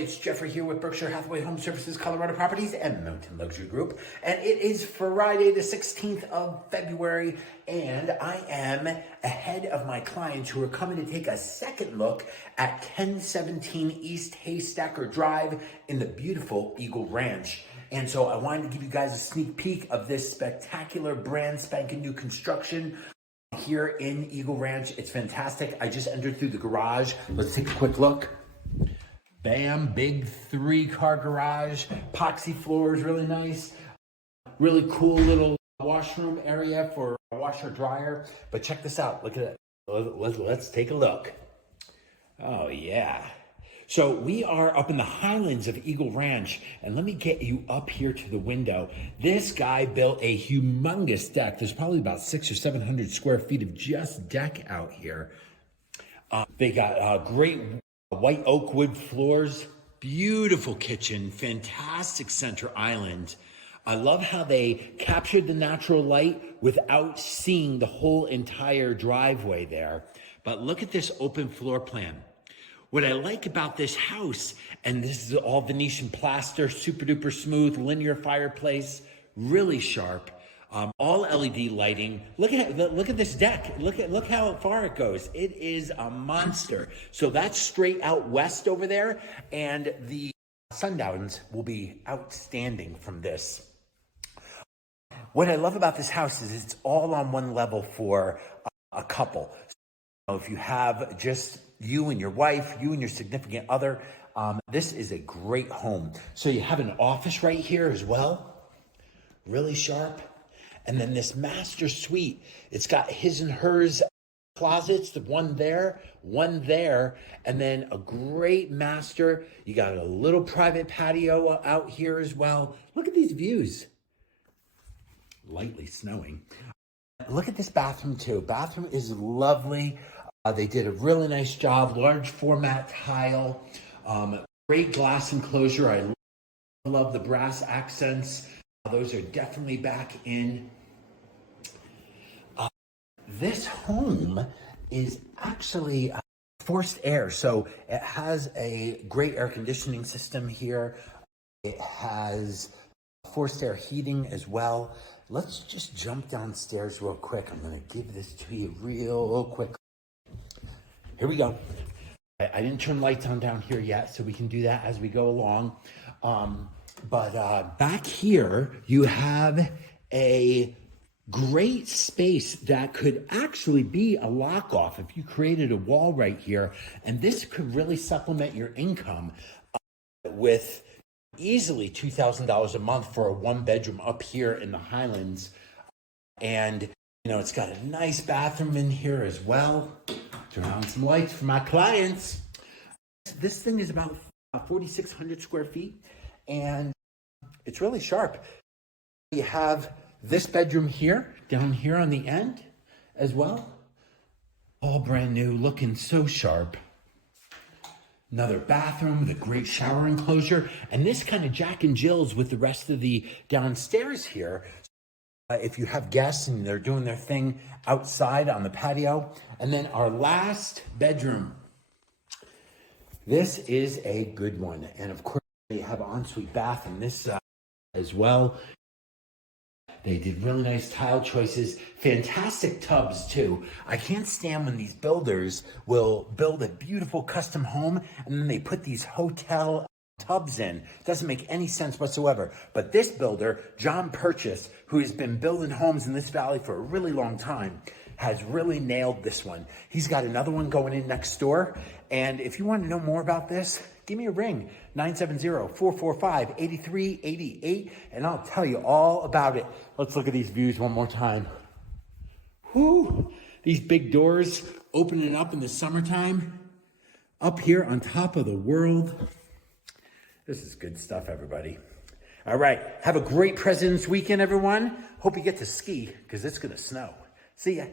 Hathaway. It's Jeffrey here with Berkshire Hathaway HomeServices, Colorado Properties, and Mountain Luxury Group. And it is Friday, the 16th of February, and I am ahead of my clients who are coming to take a second look at 1017 East Haystacker Drive in the beautiful Eagle Ranch. And so I wanted to give you guys a sneak peek of this spectacular brand spanking new construction here in Eagle Ranch. It's fantastic. I just entered through the garage. Let's take a quick look. Bam, big 3-car garage, epoxy floors, really nice. Really cool little washroom area for a washer dryer. But check this out, look at it. Let's take a look. Oh yeah. So we are up in the highlands of Eagle Ranch, and let me get you up here to the window. This guy built a humongous deck. There's probably about 600 or 700 square feet of just deck out here. They got great white oak wood floors, beautiful kitchen, fantastic center island. I love how they captured the natural light without seeing the whole entire driveway there. But look at this open floor plan. What I like about this house, and this is all Venetian plaster, super duper smooth, linear fireplace, really sharp, all LED lighting. Look at this deck. Look how far it goes. It is a monster. So that's straight out west over there, and the sundowns will be outstanding from this. What I love about this house is it's all on one level for a couple. So if you have just you and your wife, you and your significant other, this is a great home. So you have an office right here as well, really sharp. And then this master suite, it's got his and hers closets, the one there, and then a great master. You got a little private patio out here as well. Look at these views. Lightly snowing. Look at this bathroom too. Bathroom is lovely. They did a really nice job, large format tile, great glass enclosure. I love the brass accents. Those are definitely back in. This home is actually forced air. So it has a great air conditioning system here. It has forced air heating as well. Let's just jump downstairs real quick. I'm going to give this to you real quick. Here we go. I didn't turn lights on down here yet, so we can do that as we go along. But back here, you have a great space that could actually be a lock-off if you created a wall right here. And this could really supplement your income with easily $2,000 a month for a 1-bedroom up here in the Highlands. And, you know, it's got a nice bathroom in here as well. Turn on some lights for my clients. This thing is about 4,600 square feet, and it's really sharp. You have this bedroom here, down here on the end as well. All brand new, looking so sharp. Another bathroom with a great shower enclosure, and this kind of Jack and Jill's with the rest of the downstairs here. If you have guests and they're doing their thing outside on the patio. And then our last bedroom. This is a good one. And of course, they have an ensuite bath in this as well. They did really nice tile choices. Fantastic tubs too. I can't stand when these builders will build a beautiful custom home and then they put these hotel tubs in. Doesn't make any sense whatsoever. But this builder, John Purchase, who has been building homes in this valley for a really long time, has really nailed this one. He's got another one going in next door. And if you want to know more about this, give me a ring, 970-445-8388, and I'll tell you all about it. Let's look at these views one more time. Whoo! These big doors opening up in the summertime. Up here on top of the world. This is good stuff, everybody. All right. Have a great President's Weekend, everyone. Hope you get to ski because it's going to snow. See ya.